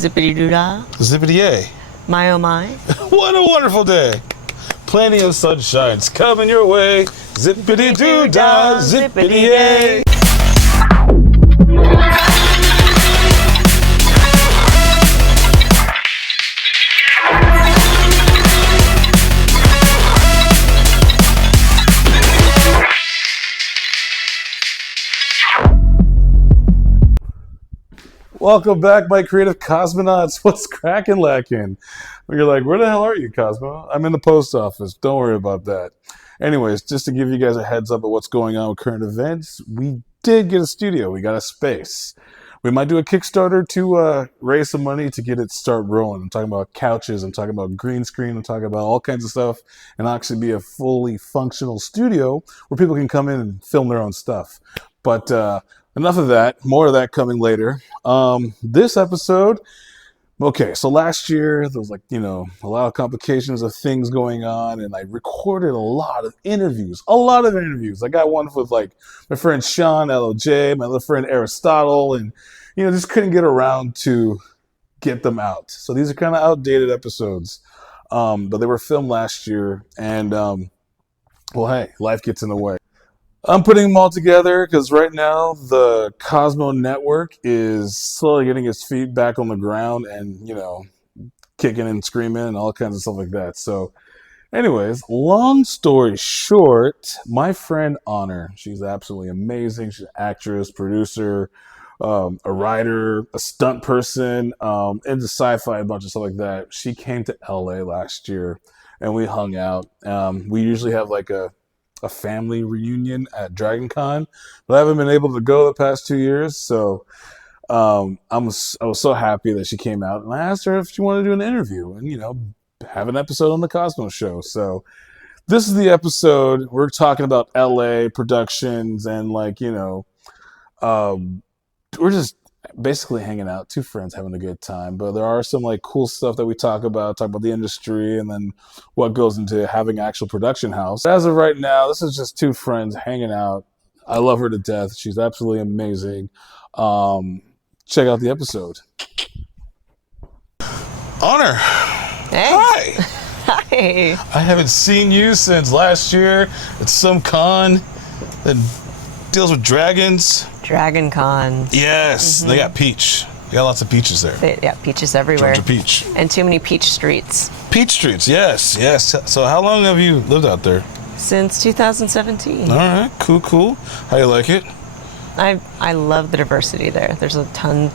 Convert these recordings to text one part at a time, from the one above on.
Zippity doo dah. Zippity yay. My oh my. What a wonderful day. Plenty of sunshine's coming your way. Zippity doo dah, zippity yay. Welcome back, my creative cosmonauts. What's cracking lacking? You're like, where the hell are you, Cosmo? I'm in the post office. Don't worry about that. Anyways, just to give you guys a heads up of what's going on with current events, we did get a studio. We got a space. We might do a Kickstarter to raise some money to get it start rolling. I'm talking about couches. I'm talking about green screen. I'm talking about all kinds of stuff, and actually be a fully functional studio where people can come in and film their own stuff. But enough of that. More of that coming later. This episode, okay, so last year there was a lot of complications of things going on, and I recorded a lot of interviews. I got one with my friend Sean, LOJ, my other friend Aristotle, and just couldn't get around to get them out. So these are kind of outdated episodes, but they were filmed last year, and well, hey, life gets in the way. I'm putting them all together because right now the Cosmo network is slowly getting its feet back on the ground and, kicking and screaming and all kinds of stuff like that. So anyways, long story short, my friend Honor, she's absolutely amazing. She's an actress, producer, a writer, a stunt person, into sci-fi, a bunch of stuff like that. She came to LA last year and we hung out. We usually have a family reunion at Dragon Con, but I haven't been able to go the past 2 years. So I was so happy that she came out, and I asked her if she wanted to do an interview and, have an episode on the Cosmo show. So this is the episode. We're talking about LA productions and we're just basically hanging out, two friends having a good time. But there are some cool stuff that we talk about the industry and then what goes into having an actual production house. As of right now, this is just two friends hanging out. I love her to death. She's absolutely amazing. Check out the episode. Honor. Hey. Hi. Hi. I haven't seen you since last year at some con that deals with dragons. Dragon Con. Yes, Mm-hmm. They got peach. They got lots of peaches there. Yeah, peaches everywhere. Georgia peach. And too many peach streets. Peach streets, yes. So how long have you lived out there? Since 2017. All right, cool. How you like it? I love the diversity there. There's a ton,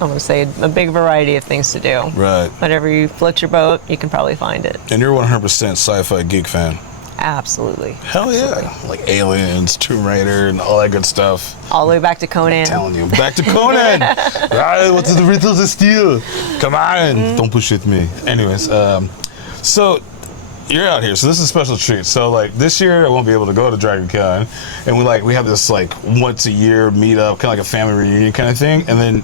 I want to say, a big variety of things to do. Right. Whatever you float your boat, you can probably find it. And you're 100% sci-fi geek fan. Absolutely. Hell yeah. Absolutely. Like Aliens, Tomb Raider, and all that good stuff. All the way back to Conan. I'm telling you. Back to Conan. Right, what's the riddle to steal? Come on. Don't push with me. Anyways, so you're out here. So this is a special treat. So this year I won't be able to go to Dragon Con. And we have this once a year meetup, kind of like a family reunion kind of thing. And then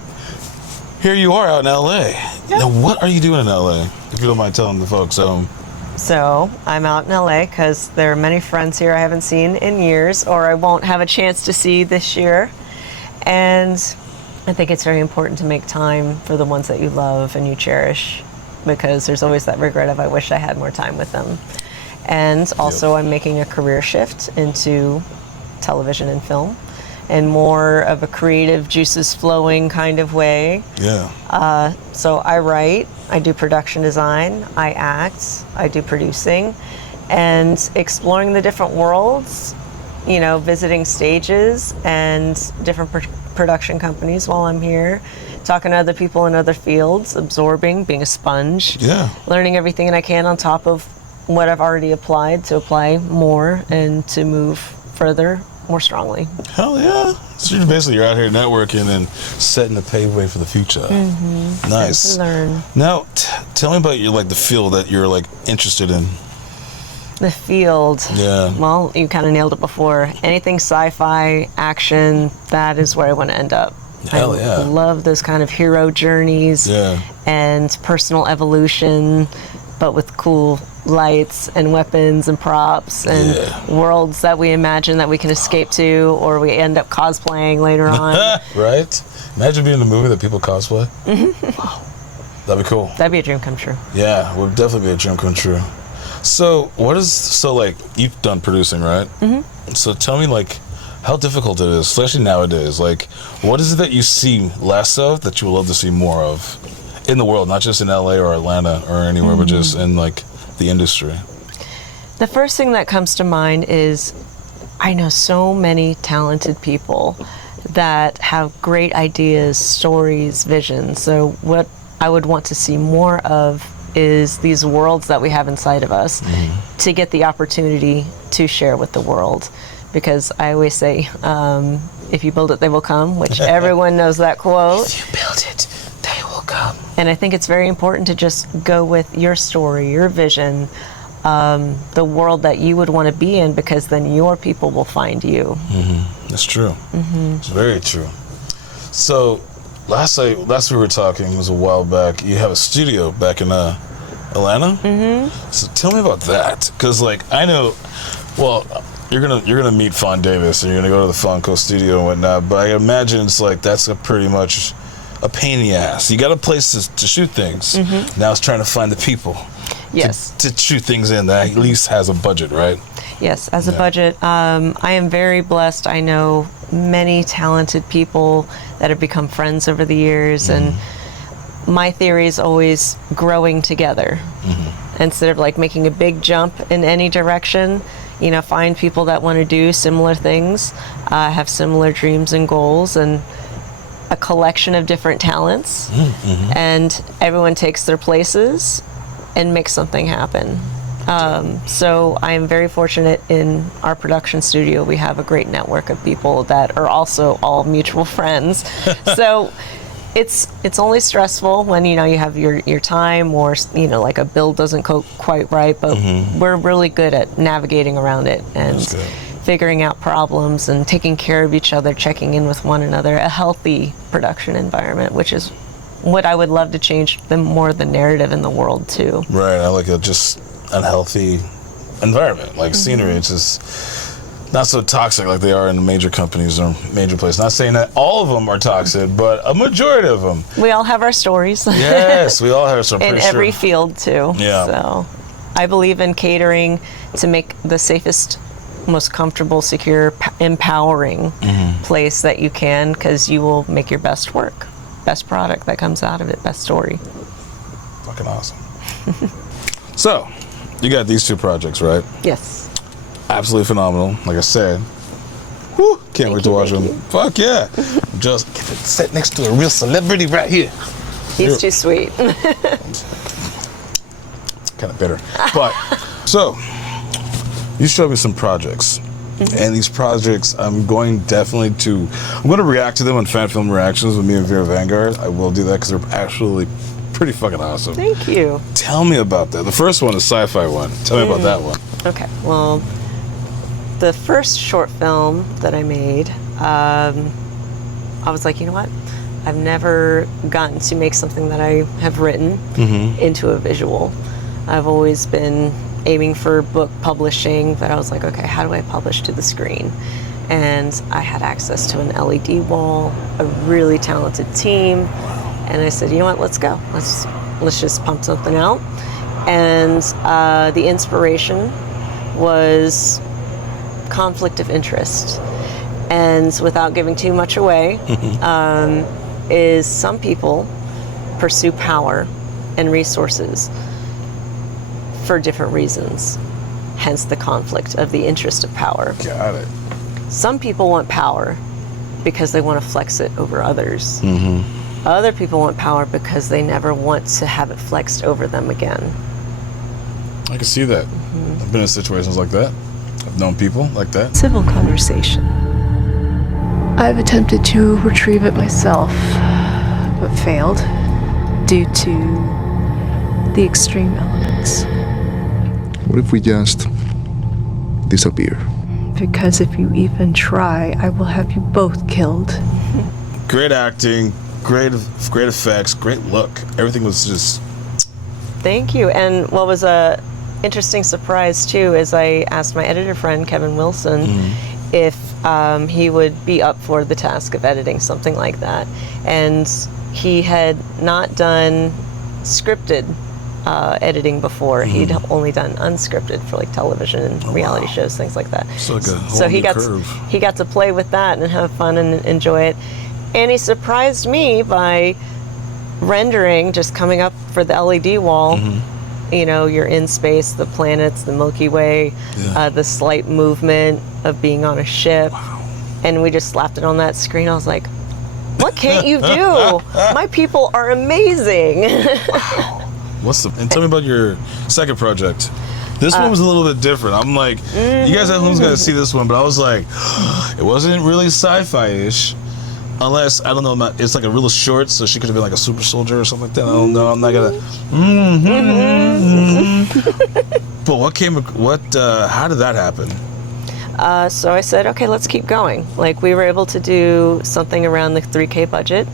here you are out in LA. Yeah. Now what are you doing in LA? If you don't mind telling the folks. So I'm out in LA because there are many friends here I haven't seen in years or I won't have a chance to see this year. And I think it's very important to make time for the ones that you love and you cherish because there's always that regret of I wish I had more time with them. And also I'm making a career shift into television and film in more of a creative juices flowing kind of way. Yeah. So I write, I do production design, I act, I do producing, and exploring the different worlds, visiting stages and different production companies while I'm here, talking to other people in other fields, absorbing, being a sponge, learning everything I can on top of what I've already applied to apply more and to move further more strongly. Hell yeah. So you're out here networking and setting the paveway for the future. Mm-hmm. Nice. Learn. Now, tell me about your the field that you're interested in. The field. Yeah. Well, you kind of nailed it before. Anything sci-fi, action, that is where I want to end up. Hell yeah. I love those kind of hero journeys and personal evolution, but with cool lights and weapons and props and worlds that we imagine that we can escape to, or we end up cosplaying later on. Right? Imagine being in a movie that people cosplay. Wow. That'd be cool. That'd be a dream come true. Yeah, would definitely be a dream come true. So like you've done producing, right? Mm-hmm. So tell me like how difficult it is, especially nowadays. Like, what is it that you see less of that you would love to see more of in the world, not just in LA or Atlanta or anywhere, but just in like the industry? The first thing that comes to mind is I know so many talented people that have great ideas, stories, visions. So what I would want to see more of is these worlds that we have inside of us to get the opportunity to share with the world. Because I always say, if you build it, they will come, which everyone knows that quote. If you build it, they will come. And I think it's very important to just go with your story, your vision, the world that you would want to be in, because then your people will find you. That's true. It's very true. So last we were talking was a while back. You have a studio back in Atlanta. So tell me about that, because like I know, well, you're gonna meet Fawn Davis and you're gonna go to the Funko studio and whatnot. But I imagine it's like that's pretty much a pain in the ass. You got a place to shoot things. Now it's trying to find the people. Yes. To shoot things in that at least has a budget, right? Yes, as a budget. I am very blessed. I know many talented people that have become friends over the years, and my theory is always growing together. Instead of like making a big jump in any direction, you know, find people that want to do similar things, have similar dreams and goals, and a collection of different talents, and everyone takes their places and makes something happen. So I am very fortunate in our production studio. We have a great network of people that are also all mutual friends. So it's only stressful when, you know, you have your time, or, you know, like a build doesn't go quite right, but we're really good at navigating around it and figuring out problems and taking care of each other, checking in with one another, a healthy production environment, which is what I would love to change more the narrative in the world too. Right, I like a just unhealthy environment, like scenery. It's just not so toxic like they are in major companies or major places. Not saying that all of them are toxic, but a majority of them. We all have our stories. Yes, we all have some. In every field too. Yeah. So I believe in catering to make the safest, most comfortable, secure, empowering place that you can, because you will make your best work, best product that comes out of it, best story. Fucking awesome. So, you got these two projects, right? Yes. Absolutely phenomenal. Like I said, whew, can't wait to watch them. Fuck yeah. Just sit next to a real celebrity right here. He's too sweet. Kind of bitter. But, so, you showed me some projects. And these projects, I'm going to react to them on Fan Film Reactions with me and Vera Vanguard. I will do that because they're actually pretty fucking awesome. Thank you. Tell me about that. The first one is sci-fi one. Tell me about that one. Okay, well, the first short film that I made, I was like, you know what? I've never gotten to make something that I have written into a visual. I've always been aiming for book publishing, but I was like, okay, how do I publish to the screen? And I had access to an LED wall, a really talented team, and I said, you know what, let's go. Let's just pump something out. And the inspiration was conflict of interest. And without giving too much away, is some people pursue power and resources for different reasons, hence the conflict of the interest of power. Got it. Some people want power because they want to flex it over others. Other people want power because they never want to have it flexed over them again. I can see that. I've been in situations like that. I've known people like that. Civil conversation. I've attempted to retrieve it myself, but failed due to the extreme elements. What if we just disappear? Because if you even try, I will have you both killed. Great acting, great effects, great look. Everything was just... Thank you. And what was interesting surprise too is I asked my editor friend Kevin Wilson if he would be up for the task of editing something like that, and he had not done scripted editing before. He'd only done unscripted for like television and reality shows, things like that. It's like a whole So he new got curve. he got to play with that and have fun and enjoy it. And he surprised me by rendering, just coming up for the LED wall. You know, you're in space, the planets, the Milky Way, the slight movement of being on a ship. And we just slapped it on that screen. I was like, what can't you do? My people are amazing. And tell me about your second project. This one was a little bit different. I'm like, you guys at home's gonna see this one, but I was like, it wasn't really sci-fi-ish. Unless, I don't know, it's like a real short, so she could have been like a super soldier or something like that. I don't know, I'm not gonna. But how did that happen? So I said, okay, let's keep going. Like, we were able to do something around the $3K budget.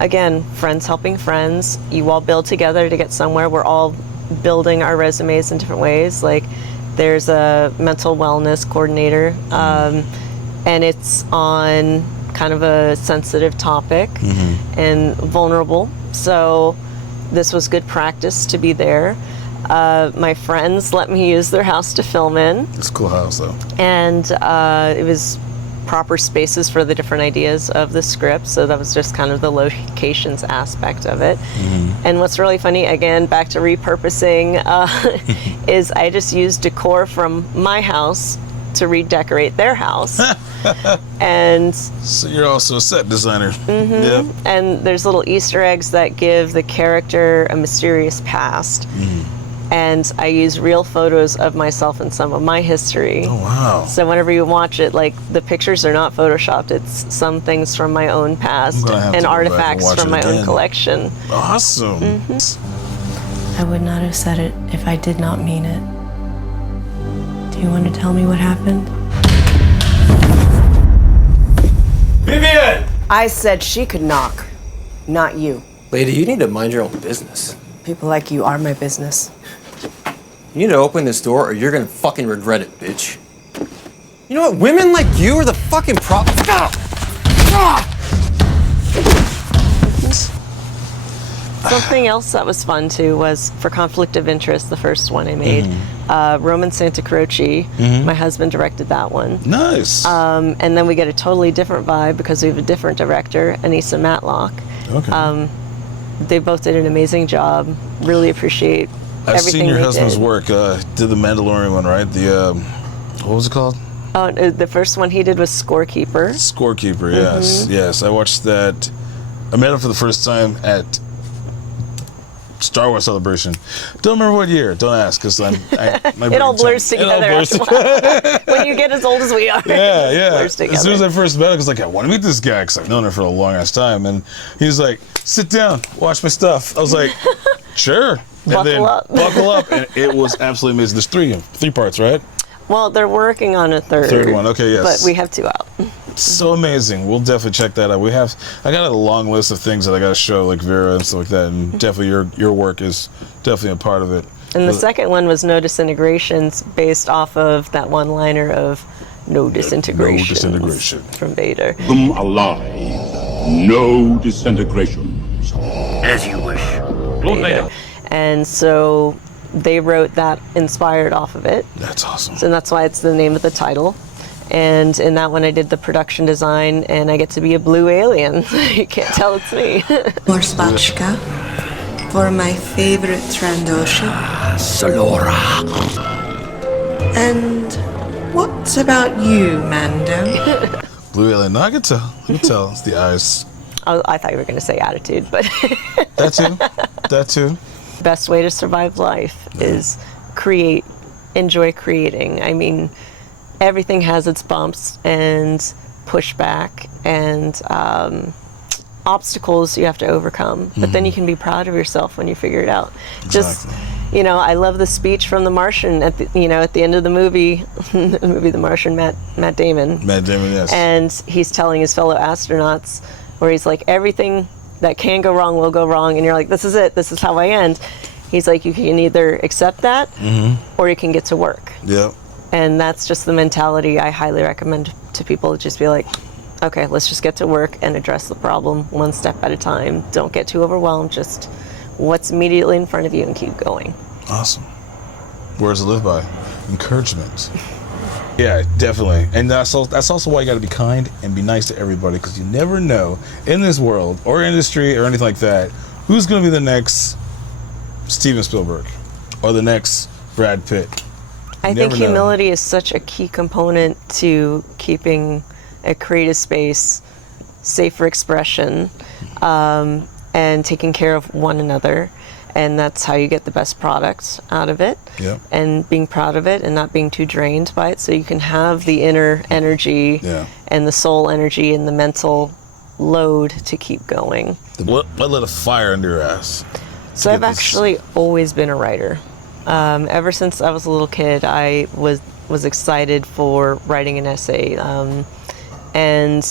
Again, friends helping friends. You all build together to get somewhere. We're all building our resumes in different ways. Like, there's a mental wellness coordinator, and it's on kind of a sensitive topic and vulnerable. So this was good practice to be there. My friends let me use their house to film in. It's a cool house, though. And it was proper spaces for the different ideas of the script. So that was just kind of the locations aspect of it. And what's really funny, again, back to repurposing, is I just used decor from my house to redecorate their house. And so you're also a set designer. Yep. And there's little Easter eggs that give the character a mysterious past. And I use real photos of myself and some of my history. Oh, wow. So whenever you watch it, like, the pictures are not photoshopped. It's some things from my own past and artifacts from my own collection. Awesome. I would not have said it if I did not mean it. Do you want to tell me what happened? Vivian! I said she could knock, not you. Lady, you need to mind your own business. People like you are my business. You need to open this door or you're gonna fucking regret it, bitch. You know what? Women like you are the fucking problem. Something else that was fun too was for Conflict of Interest, the first one I made. Roman Santa Croce, my husband directed that one. Nice. And then we get a totally different vibe because we have a different director, Anissa Matlock. Okay. They both did an amazing job. Really appreciate I've everything seen your they husband's did. work. Did the Mandalorian one, right? The what was it called? Oh, the first one he did was Scorekeeper. Scorekeeper. Yes, yes. I watched that. I met him for the first time at Star Wars Celebration. Don't remember what year. Don't ask, because It all blurs together after a while. When you get as old as we are. Yeah, it yeah. blurs together. As soon as I first met him, I was like, I want to meet this guy because I've known him for a long ass time. And he's like, sit down, watch my stuff. I was like, sure. Buckle up. Buckle up. And it was absolutely amazing. There's three parts, right? Well, they're working on a third one. Okay, yes. But we have 2 out. So amazing. We'll definitely check that out. I got a long list of things that I got to show, like Vera and stuff like that. And definitely your work is definitely a part of it. And the second one was No Disintegrations, based off of that one-liner of No Disintegrations. No disintegration. From Vader. Them alive. No disintegrations. As you wish. Vader. And so they wrote that inspired off of it. That's awesome. And that's why it's the name of the title. And in that one, I did the production design, and I get to be a blue alien. You can't tell it's me. More spatchka for my favorite Trandoshan. Salora. And what about you, Mando? Blue alien. No, I can tell. It's the eyes. I thought you were going to say attitude, but That too. That too. best way to survive life is create, enjoy creating. I mean, everything has its bumps and pushback and obstacles you have to overcome, but then you can be proud of yourself when you figure it out. Just, you know, I love the speech from The Martian at the end of the movie, The Martian, Matt Damon. Matt Damon, yes. And he's telling his fellow astronauts, where he's like, everything that can go wrong will go wrong, and you're like, this is it, this is how I end. He's like, you can either accept that or you can get to work. Yep. And that's just the mentality I highly recommend to people. Just be like, okay, let's just get to work and address the problem one step at a time. Don't get too overwhelmed. Just what's immediately in front of you and keep going. Awesome. Words to live by. Encouragement. Yeah, definitely. And that's also why you got to be kind and be nice to everybody, because you never know in this world or industry or anything like that who's going to be the next Steven Spielberg or the next Brad Pitt. I think humility is such a key component to keeping a creative space safe for expression, and taking care of one another. And that's how you get the best product out of it. Yeah. And being proud of it and not being too drained by it, so you can have the inner energy and the soul energy and the mental load to keep going. What lit a fire under your ass? So I've actually always been a writer. Ever since I was a little kid, I was excited for writing an essay. And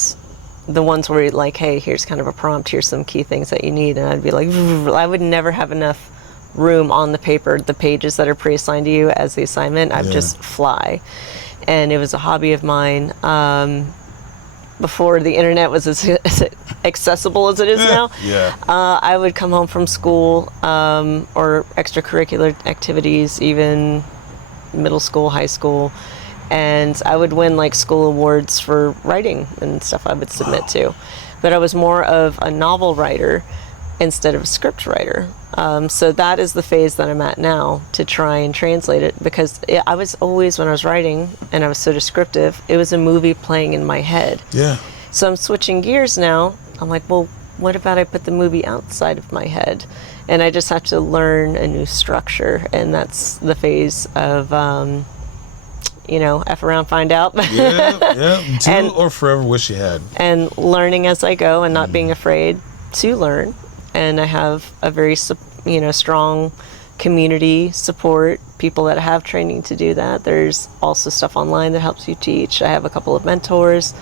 the ones where you're like, hey, here's kind of a prompt, here's some key things that you need. And I'd be like, I would never have enough room on the paper, the pages that are pre-assigned to you as the assignment. I'd just fly. And it was a hobby of mine. Before the internet was as accessible as it is now, I would come home from school or extracurricular activities, even middle school, high school, and I would win like school awards for writing and stuff I would submit to. But I was more of a novel writer instead of a script writer. So that is the phase that I'm at now, to try and translate it, because I was always, when I was writing and I was so descriptive, it was a movie playing in my head. Yeah. So I'm switching gears now. I'm like, well, what about I put the movie outside of my head? And I just have to learn a new structure. And that's the phase of, F around, find out. Do or forever wish you had. And learning as I go and not being afraid to learn. And I have a very, strong community support, people that have training to do that. There's also stuff online that helps you teach. I have a couple of mentors.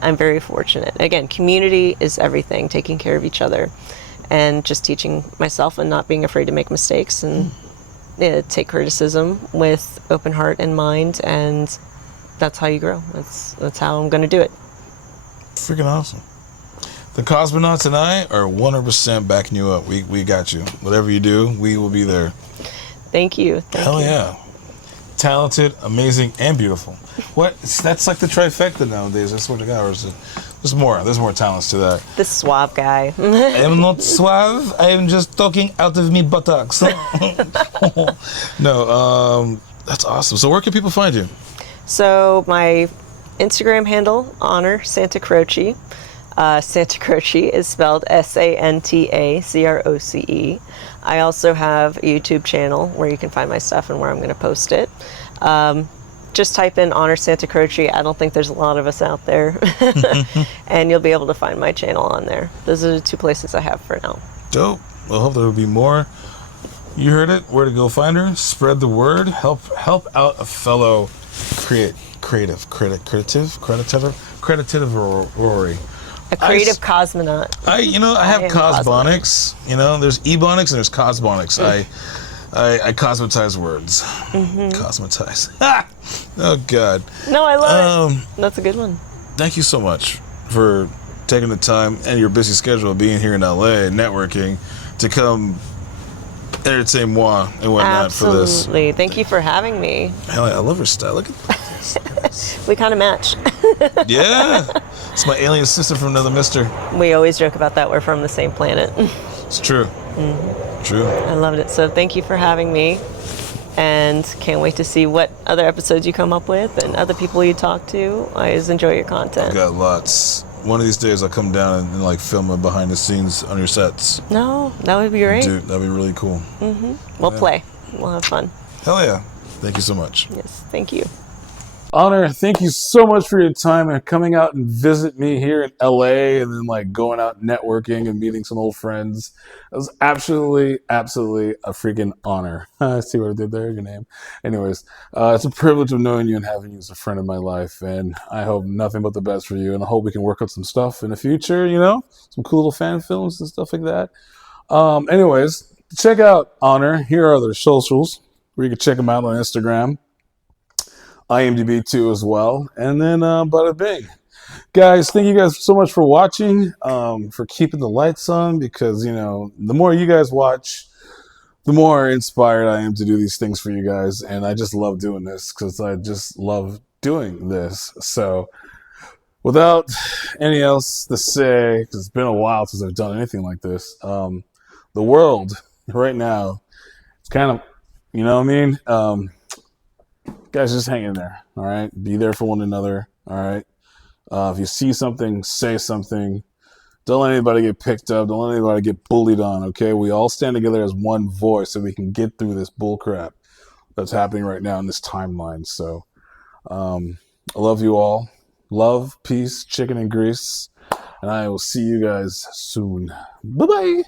I'm very fortunate. Again, community is everything, taking care of each other and just teaching myself and not being afraid to make mistakes and take criticism with open heart and mind, and that's how you grow. That's how I'm going to do it. Freaking awesome. The Cosmonauts and I are 100% backing you up. We got you. Whatever you do, we will be there. Thank you. Hell yeah. Talented, amazing, and beautiful. That's like the trifecta nowadays. I swear to God. There's more talents to that. The suave guy. I am not suave. I am just talking out of me buttocks. No, that's awesome. So where can people find you? So my Instagram handle, Honor Santa Croce. Santa Croce is spelled SantaCroce. I also have a YouTube channel where you can find my stuff and where I'm going to post it. Just type in Honor Santa Croce. I don't think there's a lot of us out there. And you'll be able to find my channel on there. Those are the two places I have for now. Dope. Well, I hope there will be more. You heard it. Where to go find her. Spread the word. Help out a fellow creative Rory. A creative cosmonaut. I have cosmonics. There's ebonics and there's cosmonics. I cosmetize words. Cosmetize. Oh God. No, I love it. That's a good one. Thank you so much for taking the time and your busy schedule of being here in LA and networking to come entertain moi and whatnot for this. Absolutely. Thank you for having me. Hell yeah, I love her style. Look at this. We kind of match. Yeah. It's my alien sister from another mister. We always joke about that. We're from the same planet. It's true. True. I loved it. So thank you for having me. And can't wait to see what other episodes you come up with and other people you talk to. I always enjoy your content. I've got lots. One of these days I'll come down and film a behind the scenes on your sets. No, that would be great. Dude, that'd be really cool. We'll play. We'll have fun. Hell yeah. Thank you so much. Yes, thank you. Honor, thank you so much for your time and coming out and visit me here in LA and then going out networking and meeting some old friends. It was absolutely a freaking honor. I see what I did there, your name. Anyways, it's a privilege of knowing you and having you as a friend of my life, and I hope nothing but the best for you, and I hope we can work out some stuff in the future, some cool little fan films and stuff like that. Anyways, check out Honor. Here are their socials where you can check them out on Instagram, IMDb too as well, and then bada bing. Guys, thank you guys so much for watching, for keeping the lights on, because, you know, the more you guys watch, the more inspired I am to do these things for you guys. And I just love doing this because I just love doing this. So without any else to say, because it's been a while since I've done anything like this, the world right now, it's kind of, you know what I mean? Guys, just hang in there, all right? Be there for one another, all right? If you see something, say something. Don't let anybody get picked up. Don't let anybody get bullied on, okay? We all stand together as one voice so we can get through this bullcrap that's happening right now in this timeline. So, I love you all. Love, peace, chicken and grease. And I will see you guys soon. Bye-bye.